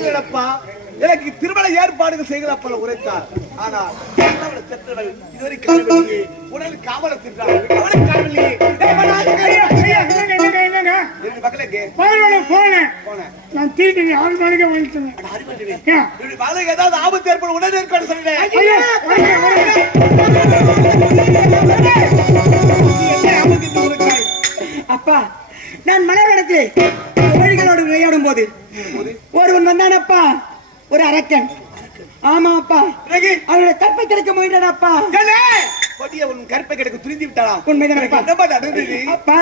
இருக்கிறப்பா எனக்கு திருமண ஏற்பாடுகள் செய்கிறப்ப உரைத்தார் ஆனால் காணவில்லையே உடல் காவலை பகலோட போனேன் போனேன் நான் திருப்பி ஆறு மணிக்கு வந்துட்டேன் ஏதாவது ஆபத்து ஏற்படும் உடனே ஏற்பாடு உரைத்தாய்? அப்பா நான் விளையாடும் போது ஒருவன் வந்தானப்பா. ஒரு அரக்கன். ஆமா அப்பா பிறகு? அவனுடைய கற்பை கிடைக்க முயன்றான் அப்பா ஏலே, கொடிய உன் கற்பை கிடக்கு துரிந்து விட்டாளாம் உண்மைதான் அப்பா.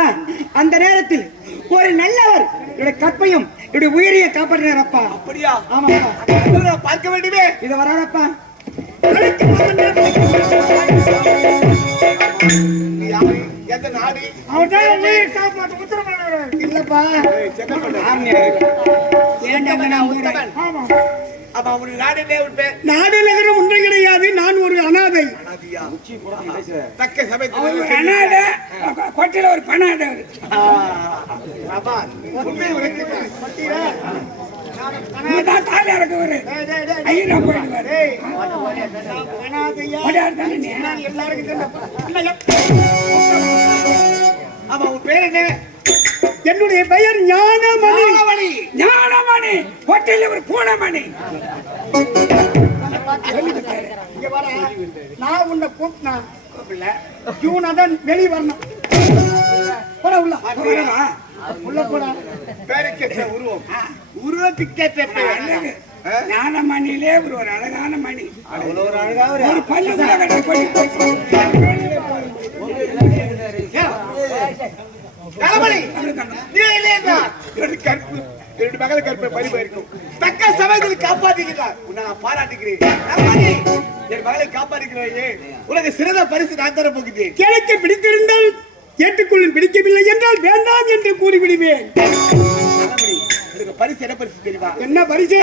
அந்த நேரத்தில் ஒரு நல்லவர் என்னுடைய கற்பையும் என்னுடைய உயிரைய காப்பாற்றினார் அப்பா அப்படியா? ஆமாப்பா. நான் பார்க்க வேண்டுமே. இத யாரு? எந்த நாடு? அவர் தான் இல்லப்பா. ஏய், செங்கல்பட்டு. ஏன்டா நான் உயிரை- உத்தமன். ஆமா. அப்ப அவனுடைய நாடு என்ன உன் பேர் நாடு நகரம் ஒன்றும் கிடையாது நான் ஒரு அனாதை. அனாதியா? தக்க அவர் சமயத்தில் ஒரு அனாதை கொட்டையில ஒரு பணாதை தாலி அறக்கவரு. ஐயரா போயிடுவாரு. ஆமா, உன் பேர் என்ன? என்னுடைய பெயர் ஞானமணி. ஞானமணி. ஞானமணி. கொட்டையில ஒரு பூனமணி இங்க வர நான் உன்னை கூப்பிட்டா கூப்பிடல. ஜூன் வெளியே வரணும். போட உள்ள. போடா. உள்ள போடா. பேருக்கேற்ற உருவம். உருவத்துக்கேற்ற பேர். ஆ? ஞானமணியிலே ஒரு ஒரு அழகான மணி. அவ்வளவு ஒரு அழகா ஒரு ஒரு பல்லு நீ இல்லை கற்பு மகளை பரிமாறிக்கும் தக்க சமயத்தில் காப்பாற்றுகிறார் உன்னை நான் பாராட்டுகிறேன். ஞானமணி, என் மகளை காப்பாற்றுகிறாயே. உனக்கு சிறந்த பரிசு நான் தர போகிறேன் எனக்கு பிடித்திருந்தால் ஏற்றுக்கொள்ளும் பிடிக்கவில்லை என்றால் வேண்டாம் என்று கூறிவிடுவேன். பரிசு என்ன பரிசு தெரியுமா? என்ன பரிசு?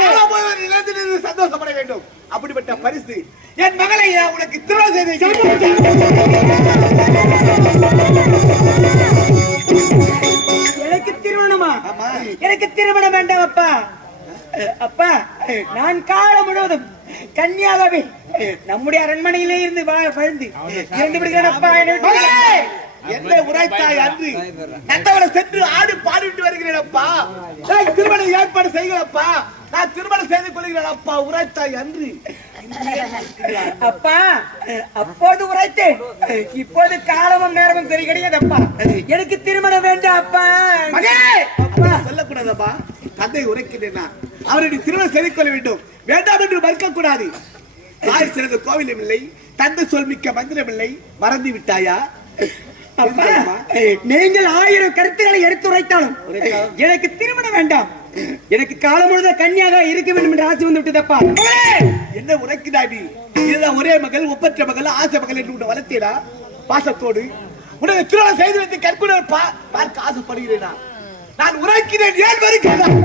சந்தோஷப்பட வேண்டும். அப்படிப்பட்ட பரிசு என் மகளை உனக்கு திருமணம் செய்து எனக்கு திருமணம் வேண்டாம் அப்பா. அப்பா நான் காலம் முழுவதும் கன்னியாகவே நம்முடைய அரண்மனையிலே இருந்து வாழ்ந்து இருந்து விடுகிறேன் அப்பா என்னை உரைத்தாய் அன்று நந்தவரை சென்று ஆடு பாடிட்டு வருகிறேன் அப்பா. நான் திருமணம் ஏற்பாடு செய்கிறப்பா நான் திருமணம் செய்து கொள்கிறேன் அப்பா. உரைத்தாய் அன்று அப்பா அப்போது உரைத்தேன். இப்போது காலமும் நேரமும் சரி கிடையாது அப்பா. எனக்கு திருமணம் வேண்டாம் அப்பா. சொல்லக்கூடாதப்பா. தந்தை உரைக்கிறேன் அவருடைய திருமணம் செய்து கொள்ள வேண்டும். வேண்டாம் என்று மறுக்க கூடாது தாய் சிறந்த கோவிலும் இல்லை. தந்தை சொல் மிக்க மந்திரம் இல்லை. மறந்து விட்டாயா? நீங்கள் ஆயிரம் கருத்துக்களை எடுத்துரைத்தாலும் எனக்கு திருமணம் வேண்டாம். எனக்கு காலம் முழுவதும் கன்னியாக இருக்க வேண்டும் என்று ஆசை வந்து விட்டதப்பா. என்ன உரைக்கிறாய் நீ? இதுதான் ஒரே மகள் ஒப்பற்ற மகள் ஆசை மகள் என்று உன்னை வளர்த்தேடா பாசத்தோடு. உனக்கு திருமணம் செய்து வைத்து கற்குனர் பா பார்க்க ஆசைப்படுகிறேனா? நான் உரைக்கிறேன் ஏன் வருகிறேன்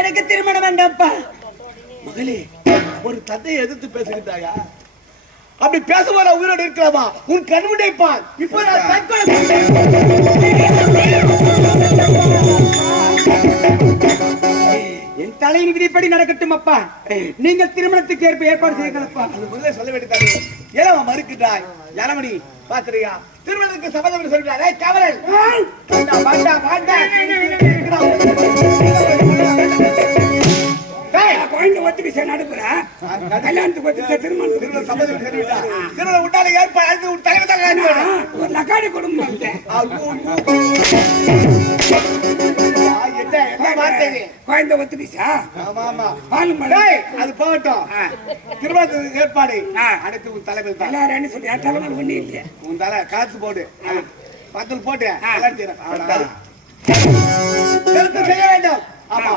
எனக்கு திருமணம் வேண்டாம்ப்பா. மகளே ஒரு தந்தையை எதிர்த்து பேசுகின்றாயா அப்படி பேசுவாரா உயிரோடு இருக்கலாமா உன் கண்முனை பார். இப்போ நான் தற்கொலை செய்கிறேன். என் தலையின் விதிப்படி நடக்கட்டும் அப்பா நீங்கள் திருமணத்துக்கு ஏற்ப ஏற்பாடு செய்யுங்களப்பா. அது முதல்ல சொல்ல வேண்டியதானே. ஏன் அவன் மறுக்கின்றாய்? யானமணி பாத்திரியா திருமணத்துக்கு சபதம் என்று சொல்கிறார் ஏய். காவலன் குழந்தை ஒத்துக்கு நடுப்புறா? கல்யாணத்துக்கு ஒத்துக்க திருமணம். திருமணம் விட்டாலே ஏற்பாடு தலைவர் தான். ஒரு லக்காடி குடும்பம்? குழந்தை ஒத்துக்கிச்சா அது போகட்டும். திருமணத்துக்கு ஏற்பாடு. உன் தலைவர் தான். எல்லாரும் சொல்லி தலைவர் ஒண்ணு உன் தலை காசு போடு. பத்தில் போட்டு எடுத்து செய்ய வேண்டும் ஆமா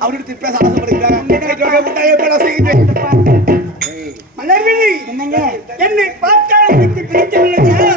அவரிடத்தில் பேச ஆசைப்படுகிறார் மலர்விழி என்னை பார்த்தால் உனக்கு பிடிக்கவில்லையா?